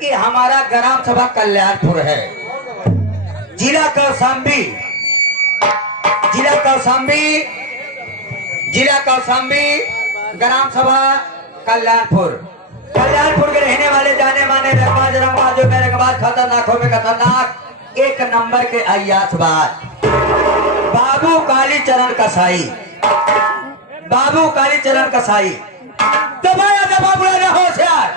कि हमारा ग्राम सभा कल्याणपुर है, जिला कौशाम्बी, ग्राम सभा कल्याणपुर के रहने वाले जाने माने रंगबाज जो में रंगबाज खतरनाकों में खतरनाक एक नंबर के अयासबाज बाबू कालीचरण कसाई। दबाया बाबू राजा होशियार,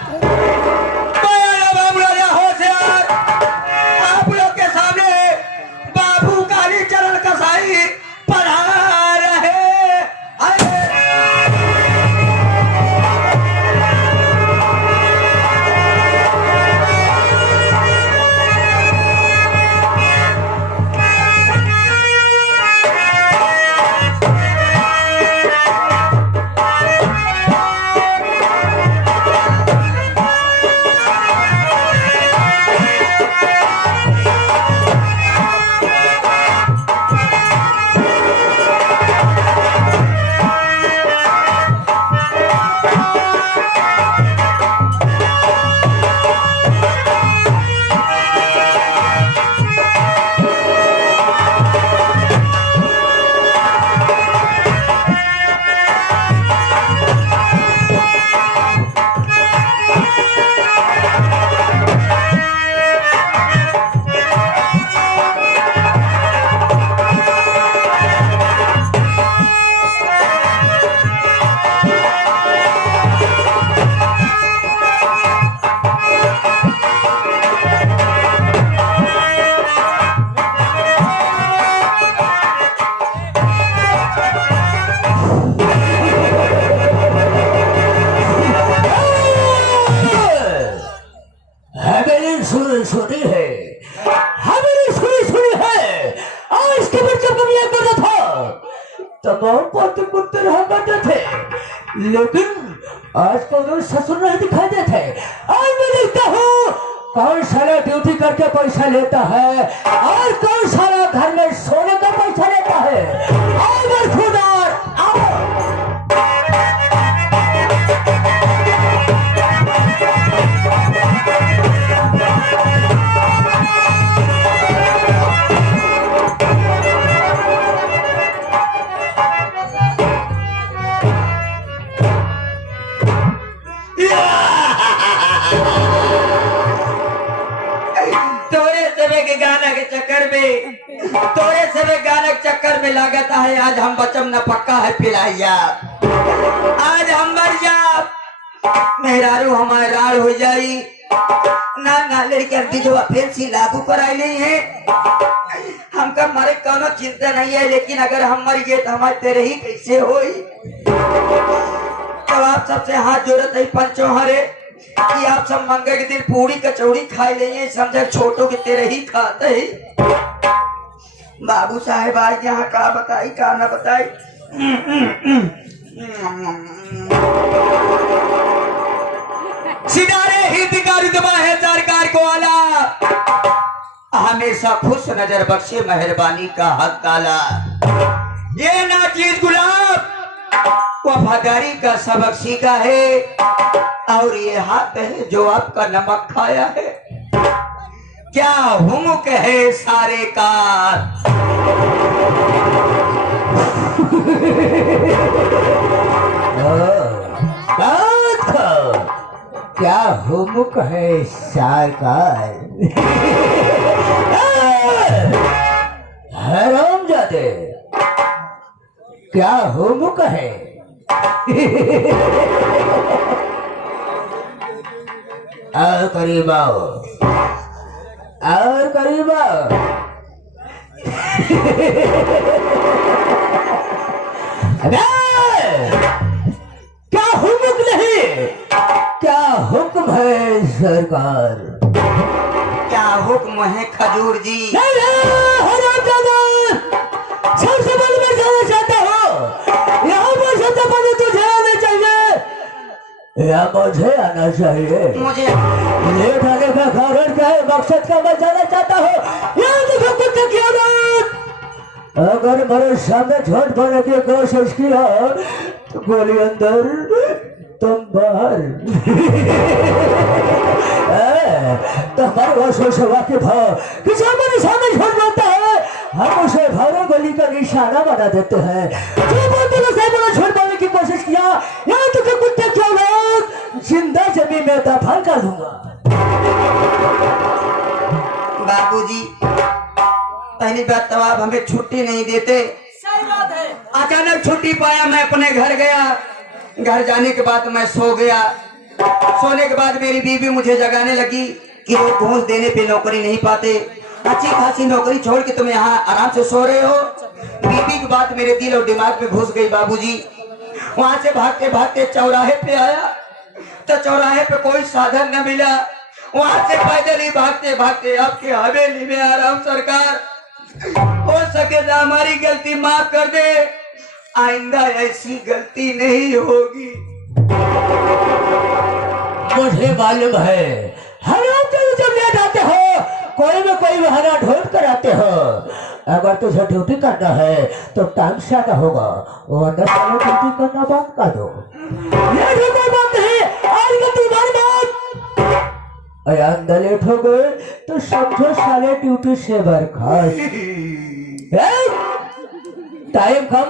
आप लोग के सामने बाबू कालीचरण कसाई पढ़ा रहे। लेकिन आज को तो ससुर नहीं दिखाई देते। आज मैं देखता हूँ कौन सारा ड्यूटी करके पैसा लेता है और कौन सारा घर में सोने का पैसा लेता है। आओ खुदार आओ। तोरे से गाना के चक्कर में लागत है आज हम बचम न पक्का है पिलाइया। आज हम मर जा मेहरारू हमारे राड़ हो जाई ना लड़की विधवा पेंशन लागू कराई नहीं है। हमका मारे कोनो चिंता नहीं है, लेकिन अगर हम मर गए तो हमारे तेरे ही कैसे होई। तो आप सबसे हाथ जोड़त है पंचों हरे कि आप सब मंगे के दिन पूरी कचौड़ी खाई लेंगे, समझे छोटों के तेरे ही खाते ही। बाबू साहेब आज यहाँ का बताई का ना बताई। सितारे हित का रुतबा है सरकार को आला, हमेशा खुश नजर बख्शे मेहरबानी का हक काला। ये ना चीज गुलाब वफादारी का सबक सीखा है, और ये हाथ है जो आपका नमक खाया है। क्या हुमुक है सारे का क्या हुमुक है सरकार। हरामजादे क्या हुमुक है। और करीब आओ, और करीब आओ। क्या हुक्म नहीं, क्या हुक्म है सरकार। क्या हुक्म है खजूर जी। सबसे पहले मैं जाना चाहता हूँ यहाँ पर सबसे पहले तुझे आना चाहिए या मुझे आना चाहिए। मुझे लेट आने का कारण क्या है, मकसद का मैं जाना चाहता हूँ। यहाँ देखो कुत्ते की औरत अगर मेरे सामने झूठ बोलने की कोशिश किया तो गोली अंदर तुम बाहर तुम्हारे वर्षों से वाकिफ हो कि जो हमारे सामने छोड़ जाता है हम उसे भारों गली का निशाना बना देते हैं। जो बोला छोड़ पाने की कोशिश किया यहाँ तुझे कुत्ते क्यों लोग जिंदा जमीन में दफन कर दूंगा। बाबूजी पहली बात तो आप हमें छुट्टी नहीं देते। सही बात है। अचानक छुट्टी पाया, मैं अपने घर गया। घर जाने के बाद मैं सो गया। सोने के बाद मेरी बीवी मुझे जगाने लगी कि वो घूस देने पे नौकरी नहीं पाते, अच्छी खासी नौकरी छोड़ के तुम यहाँ आराम से सो रहे हो। बीवी की बात मेरे दिल और दिमाग में घुस गई बाबूजी। वहां से भागते भागते चौराहे पे आया तो चौराहे पे कोई साधन न मिला। वहां से पैदल ही भागते भागते आपकी हवेली में आ रहा हूँ। सरकार हो सके तो हमारी गलती माफ कर दे, आइंदा ऐसी गलती नहीं होगी। मुझे मालूम है हर जब लेट आते हो कोई में कोई बहाना ढूंढ कर आते हो। अगर तुझे ड्यूटी करना है तो टाइम से आना होगा, वरना सालों ड्यूटी करना बंद कर दो। लेट हो कोई बात नहीं, आज का तुम्हारी बात अंदर लेट हो गए तो समझो साले ड्यूटी से बर्खास्त। टाइम कम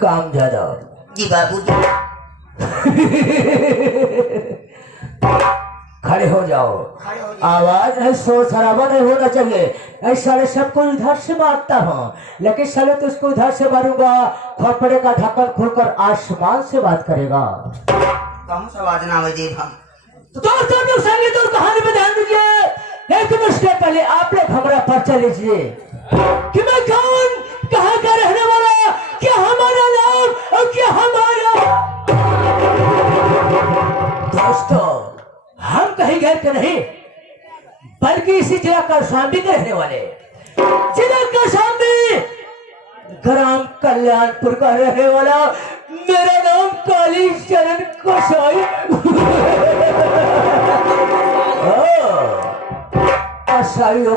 काम ज्यादा। जी बाबूजी। खड़े हो जाओ, आवाज है शोर शराबा नहीं होना चाहिए। ऐसे साले सबको इधर से मारता हूँ लेकिन साले तो उसको उधर से मारूंगा, खोपड़े का ढक्कन खोलकर आसमान से बात करेगा। कौन सा आवाज ना वजीब हम तो दोस्तों संगीत और कहानी में ध्यान दीजिए, लेकिन उसके पहले आप लोग हमारा परिचय लीजिए कि मैं कौन, कहाँ का रहने वाला, क्या हमारा नाम और क्या हमारा। दोस्तों हम कहीं गए के नहीं बल्कि इसी जिला कौशाम्बी के रहने वाले, जिला कौशाम्बी ग्राम कल्याणपुर का रहने वाला। मेरा नाम काली चरण कसाई।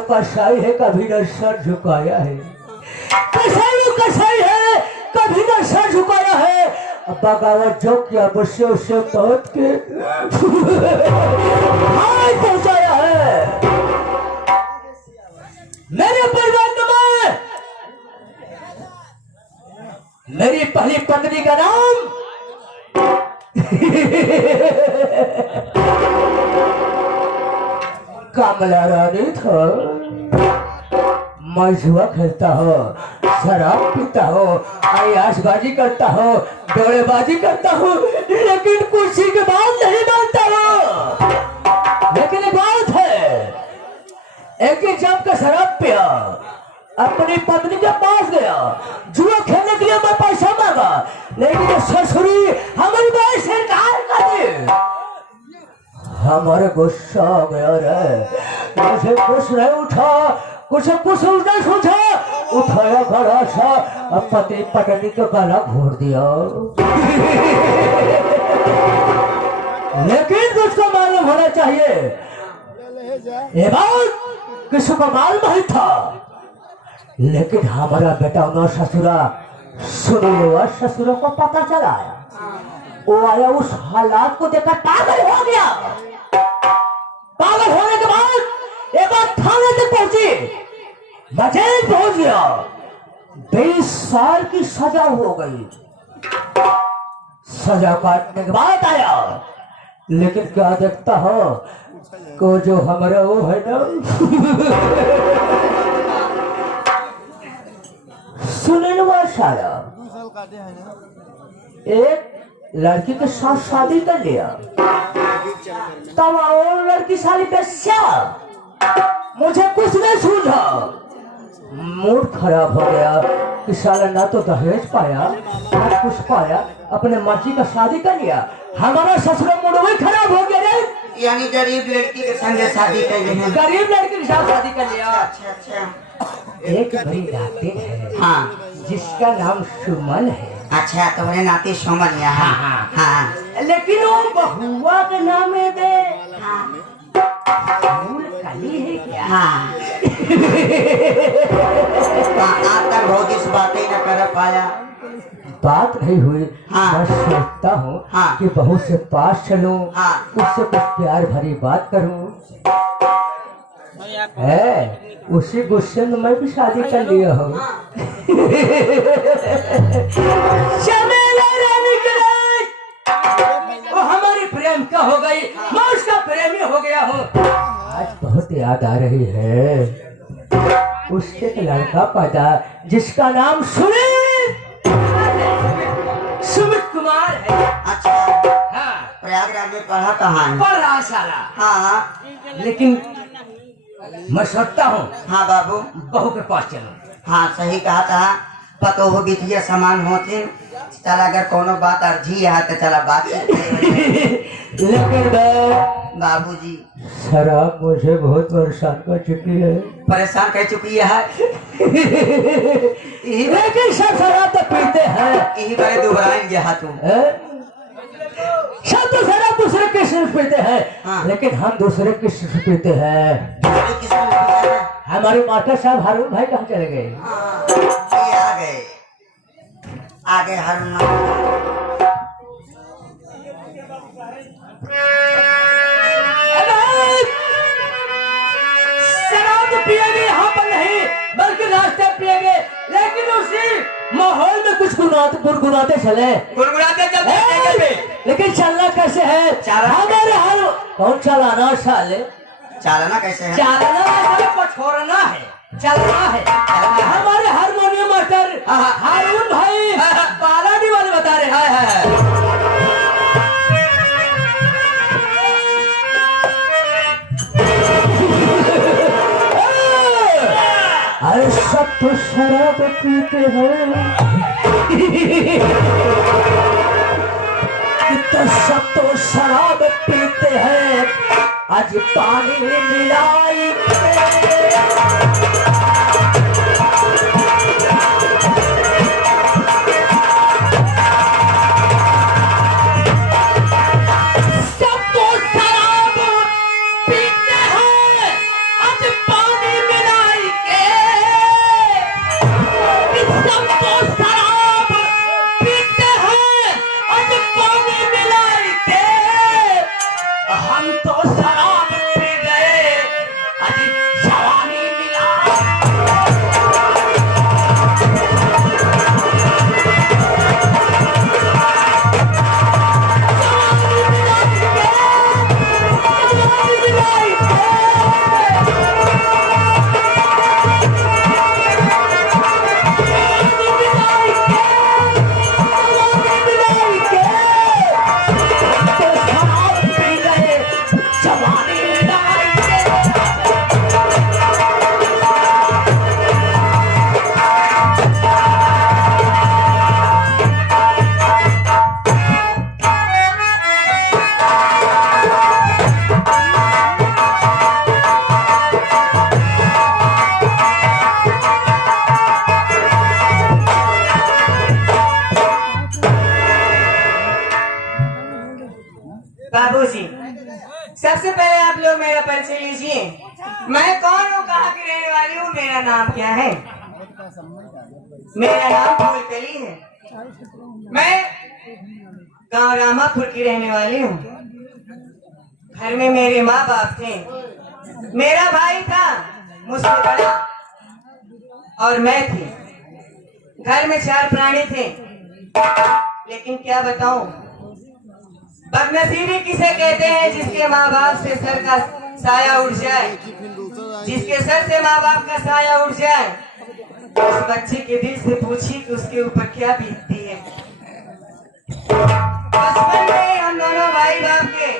कसाई है कभी न सर झुकाया है, कसाई है कभी न सर झुकाया है। बगावत जो किया मुझसे उससे बहुत के पहुंचाया है। मेरे परिवार में मेरी पहली पत्नी का नाम कमला रानी था। मैं जुआ खेलता हो, शराब पीता हो, अयाशबाजी करता हो, डोरेबाजी करता हूँ, लेकिन कुर्सी के बाद नहीं मानता हूँ। लेकिन एक बात है, एक ही जम का शराब पिया, अपनी पत्नी के पास गया, जुआ खेलने के लिए मैं पैसा मांगा, लेकिन ससुरी हमारी बात से इनकार कर दी। हमारे गुस्सा आ गया रे, मुझे कुछ नहीं उठा, कुछ नहीं सोचा, उठाया गड़ा सा, अब पति पत्नी का गला घोट दिया। लेकिन तुझको मालूम होना चाहिए ये बात किसी को मालूम नहीं था, लेकिन हमारा बेटा न ससुरा सुन लो, ससुरों को पता चला आया, वो आया उस हालात को देखकर पागल हो गया। पागल होने के बाद एक बार थाने तक पहुंची, मजेद पहुंच गया, 20 साल की सजा हो गई। सजा काटने के बाद आया, लेकिन क्या देखता हो को जो हमारा वो है ना सुनलवा साला एक लड़की के साथ शादी कर लिया, तब और लड़की साली पे मुझे कुछ नहीं सूझा, मूड खराब हो गया कि साला ना तो दहेज पाया ना कुछ पाया, अपने मर्जी का शादी कर लिया। हमारा ससुर मूड भी खराब हो गया रे, यानी गरीब लड़की के संग शादी कर ली, गरीब लड़की के साथ शादी कर लिया। अच्छा एक बड़ी नाती है, हाँ, जिसका नाम सुमन है। अच्छा तुम्हारे नाती सुमन है। हाँ हाँ हाँ, लेकिन वो बहुआ के नाम है बे, हाँ कली है क्या? हाँ आज तक बहुत इस बातें न कर पाया, बात नहीं हुई। हाँ। मैं सोचता हूँ हाँ। कि बहू से पास चलूं, हाँ। उससे कुछ प्यार भरी बात करूं। है उसी गुस्से में मैं भी शादी कर लिया हूँ। चमेला रानी के राज, वो हमारी प्रेम का हो गई, मैं उसका प्रेमी हो गया हूँ। आज बहुत याद आ रही है, उसके एक लड़का पैदा जिसका नाम सुमित कुमार है। अच्छा, हाँ, प्रयागराज में पढ़ा कहाँ है? पढ़ रहा साला। हाँ लेकिन मैं सोचता हूँ हाँ बाबू, बहू के पास चलो। हाँ सही कहा था। पतो हो बिटिया समान होती, चला अगर कोनो बात अर्जी है तो चला बातचीत करें। लेकिन बाबूजी, शराब मुझे बहुत परेशान कर चुकी है। परेशान कर चुकी है। लेकिन सब शराब तो पीते हैं। यही बड़े दुबराएंगे हाथों। सब तो शराब दूसरे के सिर्फ पीते हैं। हाँ। लेकिन हम दूसरे के सिर्फ पीते हैं। अरे किसने पूछा है? हमारे मास्टर साहब हारून भाई कहाँ चले गए? हाँ, ये आ गए, आ गए हरुण। शराब पिएंगे यहाँ पर नहीं, बल्कि रास्ते पिएंगे, लेकिन उसी माहौल में कुछ गुनगुनाते चले। गुनगुनाते चलते हैं पे। लेकिन चलना कैसे है? चलाना हमारे हर कौन चलाना साले? चालना कैसे है? चलना है को छोड़ना है, चलना है। हमारे हारमोनियम मास्टर हारून भाई बालाडी वाले बता रहे हैं। अरे सब तो शराब पीते हैं। तो सब तो शराब पीते हैं, आज पानी मिलाई बाबूजी, सबसे पहले आप लोग मेरा परिचय लीजिए। मैं कौन हूँ, कहाँ की रहने वाली हूँ, मेरा नाम क्या है? मेरा नाम फूलकली है। मैं गांव रामापुर की रहने वाली हूँ। घर में मेरे माँ बाप थे, मेरा भाई था मुझसे बड़ा और मैं थी। घर में 4 प्राणी थे, लेकिन क्या बताऊं, बदनसीबी किसे कहते हैं जिसके माँ बाप से सर का साया उड़ जाए, जिसके सर से माँ बाप का साया उड़ जाए। उस बच्चे के दिल से पूछिए कि उसके ऊपर क्या बीतती है। बचपन में हम दोनों भाई बाप के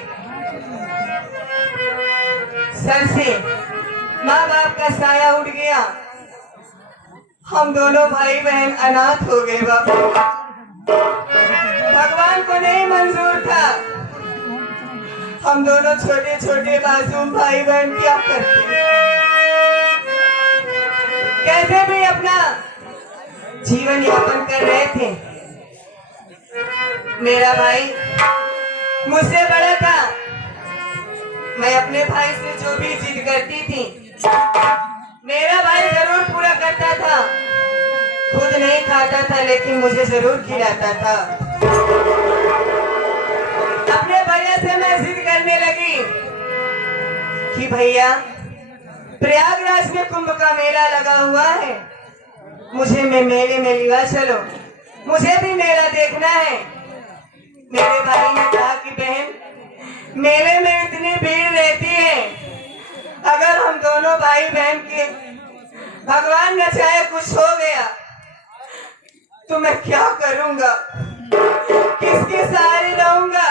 सर से माँ बाप का साया उड़ गया। हम दोनों भाई बहन अनाथ हो गए बाबू। भगवान को नहीं मंजूर था। हम दोनों छोटे छोटे मासूम भाई बहन क्या करते, कैसे भी अपना जीवन यापन कर रहे थे। मेरा भाई मुझसे बड़ा था। मैं अपने भाई से जो भी जिद करती थी, मेरा भाई जरूर पूरा करता था। खुद नहीं खाता था लेकिन मुझे जरूर खिलाता था। अपने भैया से मैं जिद करने लगी कि भैया प्रयागराज में कुंभ का मेला लगा हुआ है, मुझे मेले में लिवा चलो, मुझे भी मेला देखना है। मेरे भाई ने कहा कि बहन मेले में इतनी भीड़ रहती है, अगर हम दोनों भाई बहन के भगवान न चाहे कुछ हो गया तो मैं क्या करूंगा, किसके सहारे रहूंगा।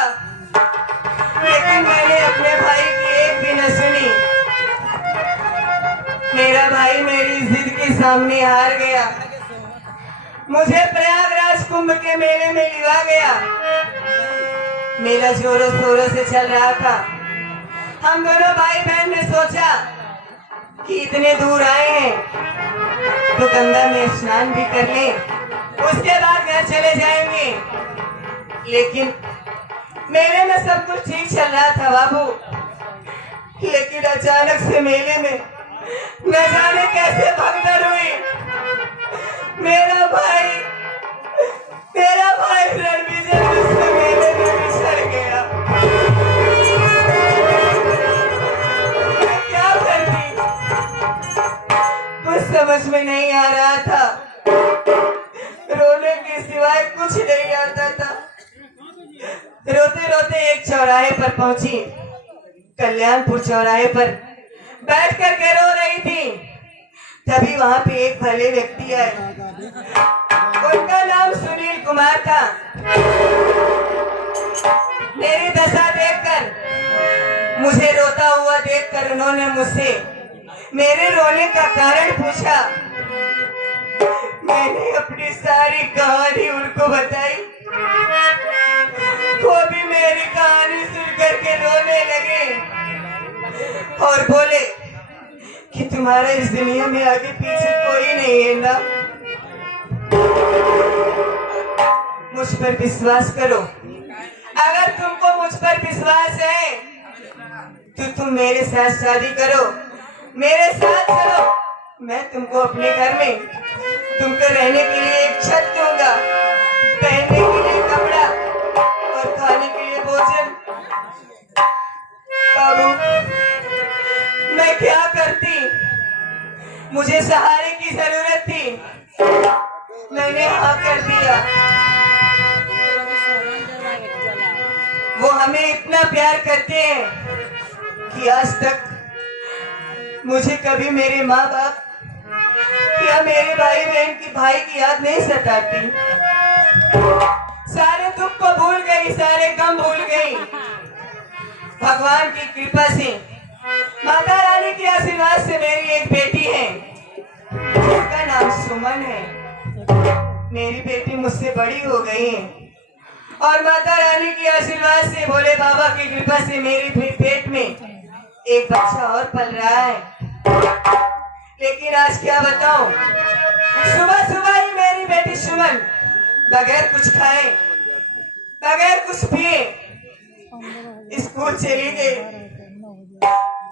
लेकिन मैंने अपने भाई की एक भी न सुनी। मेरा भाई मेरी जिद के सामने हार गया, मुझे प्रयागराज कुंभ के मेले में लिवा गया। मेला जोरों शोरों से चल रहा था। हम दोनों भाई बहन ने सोचा कि इतने दूर आए हैं तो गंगा में स्नान भी कर लें, उसके बाद घर चले जाएंगे। लेकिन मेले में सब कुछ ठीक चल रहा था बाबू, लेकिन अचानक से मेले में न जाने कैसे भगदड़ हुई। मेरा भाई रणविजय उस मेले में बिछड़ गया। मैं क्या करती, कुछ समझ में नहीं आ रहा था, रोने के सिवाय कुछ नहीं आता था। रोते रोते एक चौराहे पर पहुंची, कल्याणपुर चौराहे पर बैठ कर के रो रही थी। तभी वहां पे एक भले व्यक्ति आए, उनका नाम सुनील कुमार था। मेरी दशा देखकर, मुझे रोता हुआ देखकर उन्होंने मुझसे मेरे रोने का कारण पूछा। मैंने अपनी सारी कहानी उनको बताई, वो भी मेरी कहानी सुन करके रोने लगे और बोले कि तुम्हारा इस दुनिया में आगे पीछे कोई नहीं है ना, मुझ पर विश्वास करो। अगर तुमको मुझ पर विश्वास है तो तुम मेरे साथ शादी करो, मेरे साथ चलो, मैं तुमको अपने घर में तुमको रहने के लिए एक छत दूंगा, पहनने के लिए कपड़ा और खाने के लिए भोजन। बाबू मैं क्या करती, मुझे सहारे की जरूरत थी, मैंने हाँ कर दिया। वो हमें इतना प्यार करते हैं कि आज तक मुझे कभी मेरे माँ बाप या मेरे भाई बहन की भाई की याद नहीं सताती। सारे दुख को भूल गई, सारे गम भूल गई। भगवान की कृपा से, माता रानी के आशीर्वाद से मेरी एक बेटी है जिसका नाम सुमन है। मेरी बेटी मुझसे बड़ी हो गई है और माता रानी के आशीर्वाद से, भोले बाबा की कृपा से मेरी पेट में एक बच्चा और पल रहा है। लेकिन आज क्या बताऊं, सुबह सुबह ही मेरी बेटी सुमन बगैर कुछ खाए, बगैर कुछ पिए स्कूल चली गई।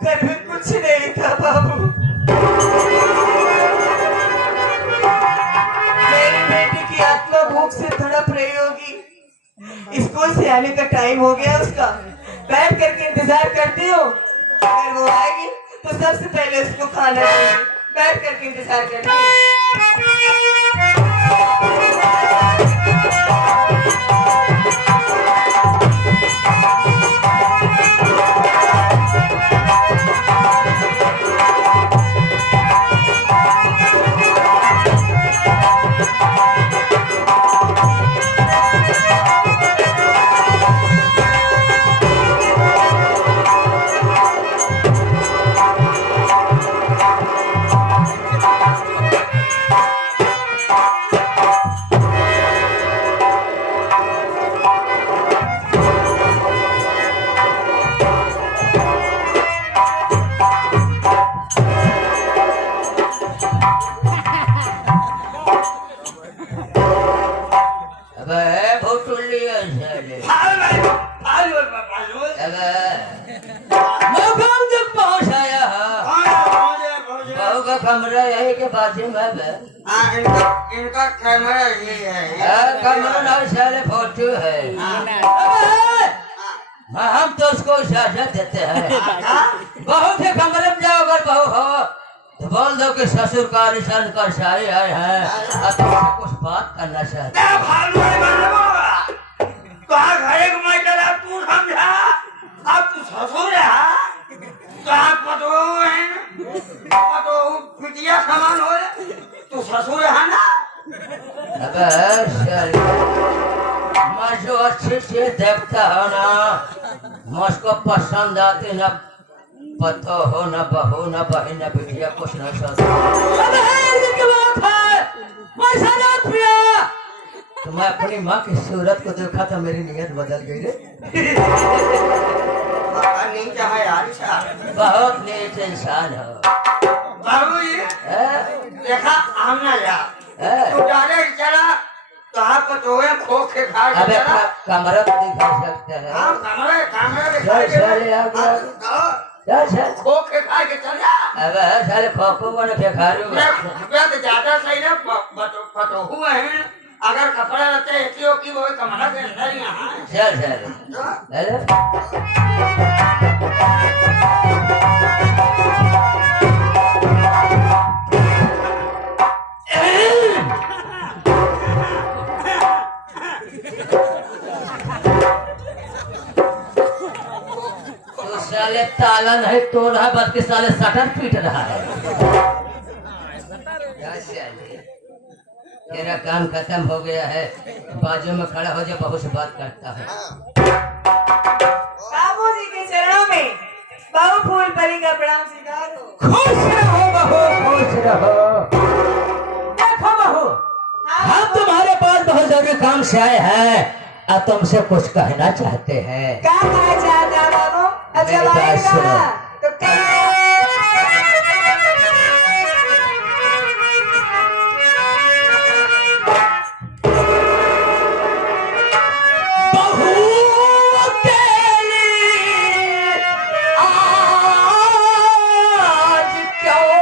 घर में कुछ नहीं था बाबू। मेरी बेटी की आत्मा भूख से तड़प रही होगी। स्कूल से आने का टाइम हो गया उसका, बैठ करके इंतजार करती हूँ, अगर वो आएगी तो सबसे पहले उसको खाना चाहिए। बैठ करके इंतजार करती हूँ। कमरा यही के बाजी में बे हाँ इनका कैमरा ये है कमरा ना साले फोटो है हम तो उसको इजाजत देते हैं बहू के कमरे में जाओ अगर बहू हो तो बोल दो कि ससुर का निशान कर सारे आए हैं और तुमसे कुछ बात करना चाहते हैं। कहाँ घरे घुमाई चला तू समझा अब तू ससुर है कहाँ पतोहू है पतोहू पिटिया समान हो तू ससुर है ना अबे साले मैं जो अच्छे से देखता हो ना मुझको पसंद आती न पतो हो न बहू न बहन न बिटिया कुछ न सोचता तो मैं अपनी माँ की सूरत को देखा तो मेरी नीयत बदल गई रे नहीं चाहे यार साहब बहुत नीच इंसान हो बाबू जी देखा हम ना जा तू डाले चला कहाँ पतोहे खो के खा के अबे चला कमरा तो दिखा सकते हैं हाँ कमरे चल साले आ गया चल चल खो के खा के चल जा अबे साले खोखो बन के खा रही मैं तो ज्यादा सही ना पतोहू है अगर कपड़ा रहते है की वो कमरा के अंदर ही यहाँ चल चल अरे तो साले ताला नहीं तोड़ रहा बल्कि साले शटर पीट रहा है क्या साले? तेरा काम खत्म हो गया है बाजू में खड़ा हो जा बहू से बात करता है बाबू जी के चरणों में बाबू फूल परी का प्रणाम स्वीकार हो। खुश रहो बहू खुश रहो देखो बहू हम तुम्हारे पास बहुत जरूरी काम से आए हैं और तुमसे कुछ कहना चाहते हैं क्या कहना चाहता है बाबू? अच्छा मेरी बात भाई सुनो। तो बहू अकेली आज क्यों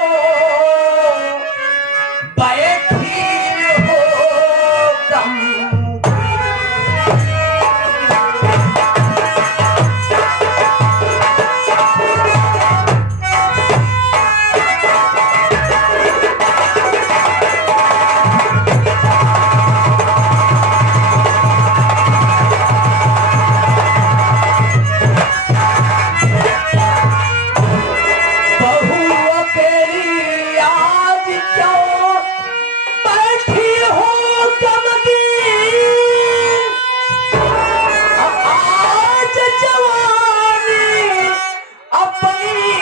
बैठी हो गम बहू अकेली आज क्यों बैठी हो गमगीन आज जवानी अपनी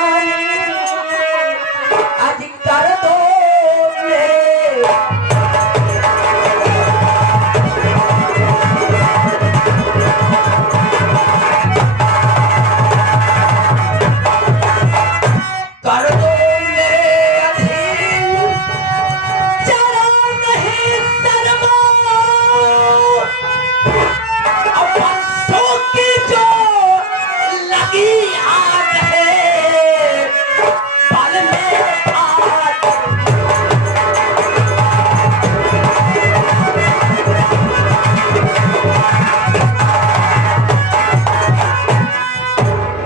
आई आज कर दो मेरे कर दो मेरे अधीन जरा नहीं शर्माओ अब बरसों की जो लगी आग है पल में आज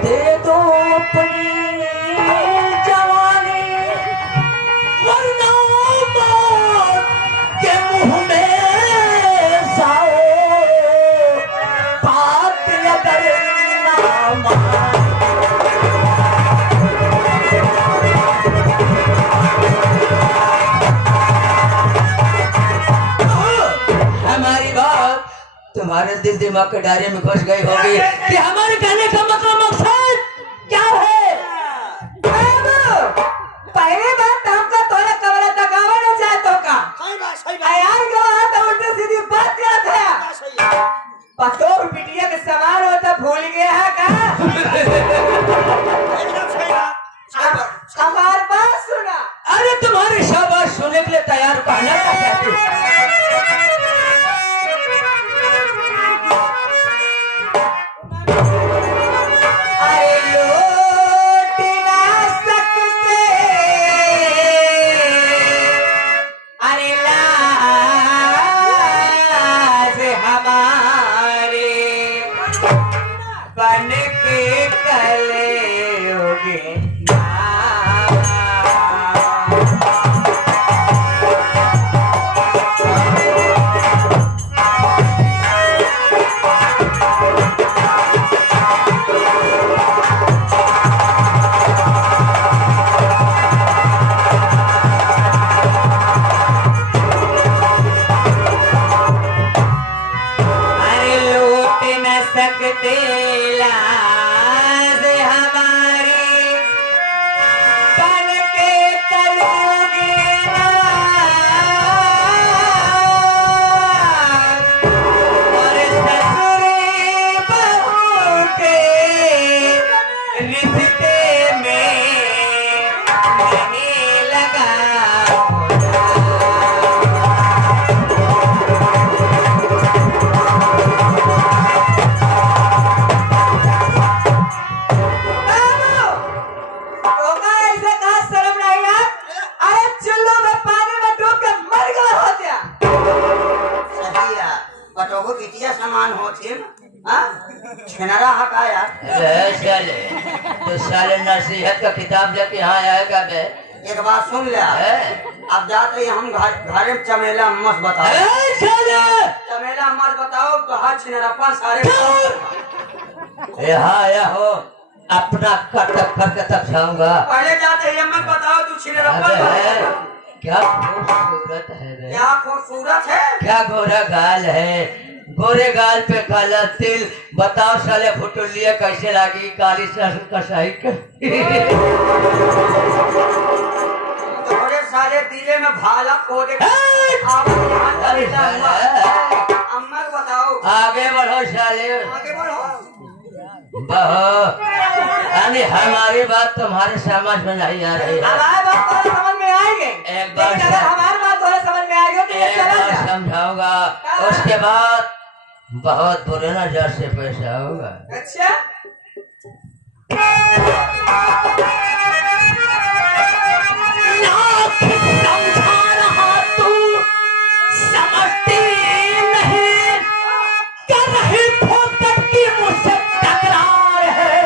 दे दो अपनी जवानी वरना मौत के मुंह में जाओ बात अगर ना मान हमारी बात तुम्हारे दिल दिमाग के डायरे में घुस गई होगी कि हमारे कहने का मतलब मकसद क्या है बाबू पहली बात हमका तोला कमरा तकावा न चाहतो का यार को हाथ उल्टी सीधी बात करत है पतो बिटिया के समान होता भूल गया है का हमार बात सुना अरे तुम्हारी शाबाश सुनने के लिए तैयार कहना क्या चाहती हो? रिश्ते में नहीं लगा। समान होते छेनरा हकाया। साले तो साले नसीहत का किताब लेके यहाँ आएगा बे। एक बात सुन ले, अब जाते ही हम घर में चमेला मत बताओ, चमेला मत बताओ तो हाथ छेनरापन सारे यहाँ आया हो अपना कर्तव्य करके तब जाऊंगा। पहले जाते ही मत बताओ तू छेनरापन। क्या खूबसूरत है बे, क्या खूबसूरत है, क्या गोरा गाल है, गोरे गाल पे काला तिल। बताओ साले फुटुलिया कैसे लागी काली सरसों का शाही थोड़े सारे दिले में भाला खोदे। अम्मा को बताओ, आगे बढ़ो साले, आगे बढ़ो। बहो यानी हमारी बात तुम्हारे समझ में नहीं आ रही है। हमारी बात तो समझ में आएगी, एक बार लेकिन अगर हमारी बात तो समझ में आएगी तो ये एक चला बार जा। समझाऊंगा, उसके बाद बहुत बुरे नजर से पेश आऊंगा। अच्छा समझा रहा तू समझती नहीं, कर रही फोकट की मुझसे तकरार है।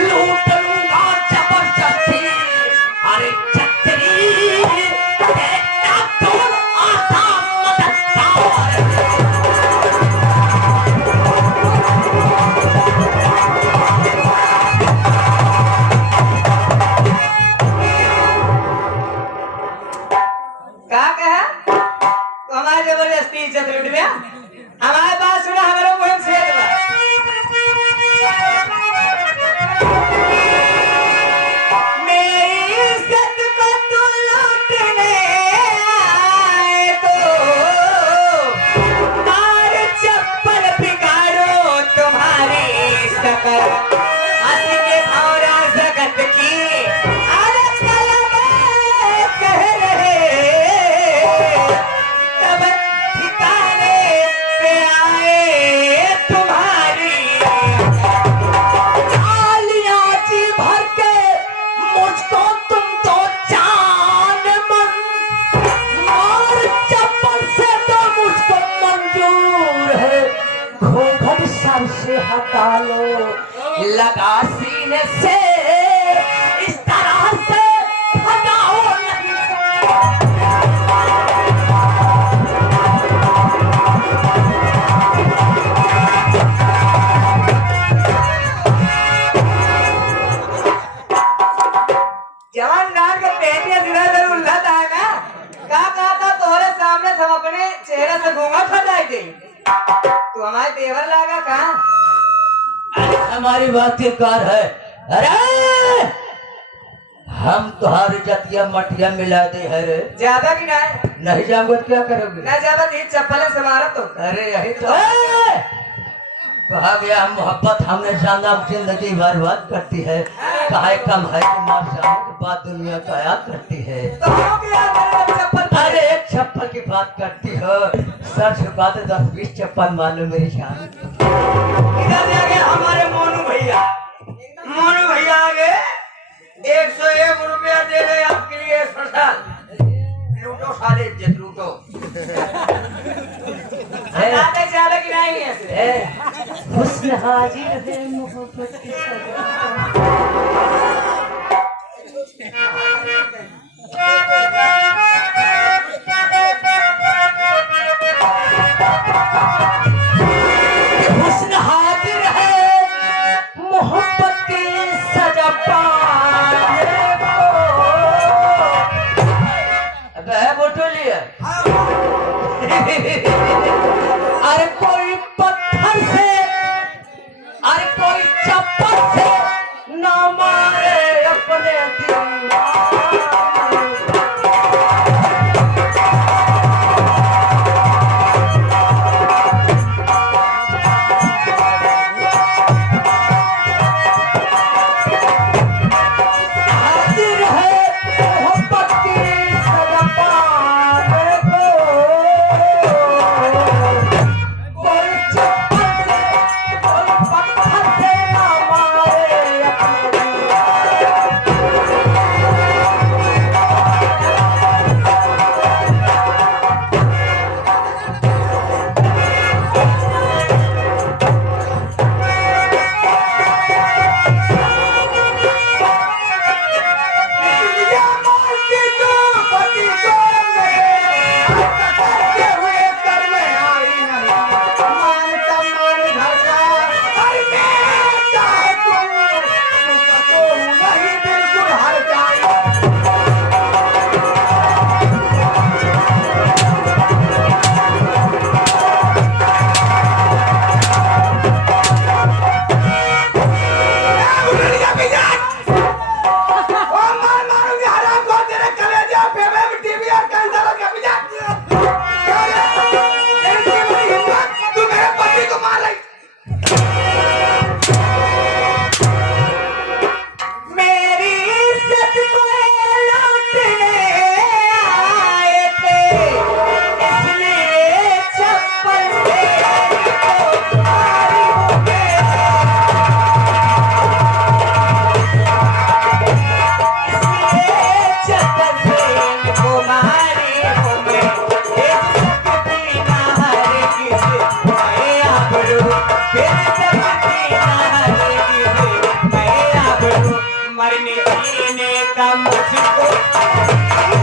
लूट लूंगा जबरदस्ती अरे छतरी तेरा दूर आता मददगार। क्या कहा तो हमारी जबरदस्ती इज्जत लूट गया। हमारी बात सुना, हमारे मुंह से मेरी इज्जत को तू लूटने आए तो तार चप्पल बिगाड़ो तुम्हारी शकल हंस के भौरा जगत की अरे कलम कह रहे तब ठिकाने पे आए तुम्हारी आलिया जी भर के मुझको तुम तो जान मन, और चप्पल से तो मुझको मंजूर है। घूंघट सर से हटा लो, लगा सीने से इस तरह से हटाओ नहीं। जवान नार के पेटिया जिधर उधर उल्लत है ना, कहा था तोहरे सामने सब अपने चेहरे से घूंघट हटाई दे। तू हमारे तेवर लागा कहा हमारी बात के कार है। अरे हम तुम्हारी जतिया मटिया मिला दे है रे। ज्यादा की नहीं नहीं जाऊंगा तो क्या करोगे? ना ज्यादा थी चप्पल से मारा तो अरे यही तो कहा गया मोहब्बत हमने जाना जिंदगी बर्बाद करती है। कहा कम है कि मार जाने के बाद दुनिया का याद करती है। तो हो गया मेरे चप्पल अरे एक चप्पल की बात करती हो, सर झुका दे 10-20 चप्पल मालूम मेरी जान। इधर से आगे हमारे मोनू भैया आ गए। 101 रुपया दे रहे आपके लिए स्पेशल। लूटो साले इज्जत लूटो। आते चाले की नहीं है हुस्न हाजिर है मोहब्बत की हुस्न हाजिर है मोहब्बत की सजा पाने को। अबे है बोटोलिया अरे कोई पत्थर से अरे कोई चप्पल से न मारे अपने दीवार। अपने जीने का मुझको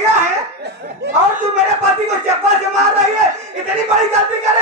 और तू मेरे पति को चप्पल से मार रही है, इतनी बड़ी गलती कर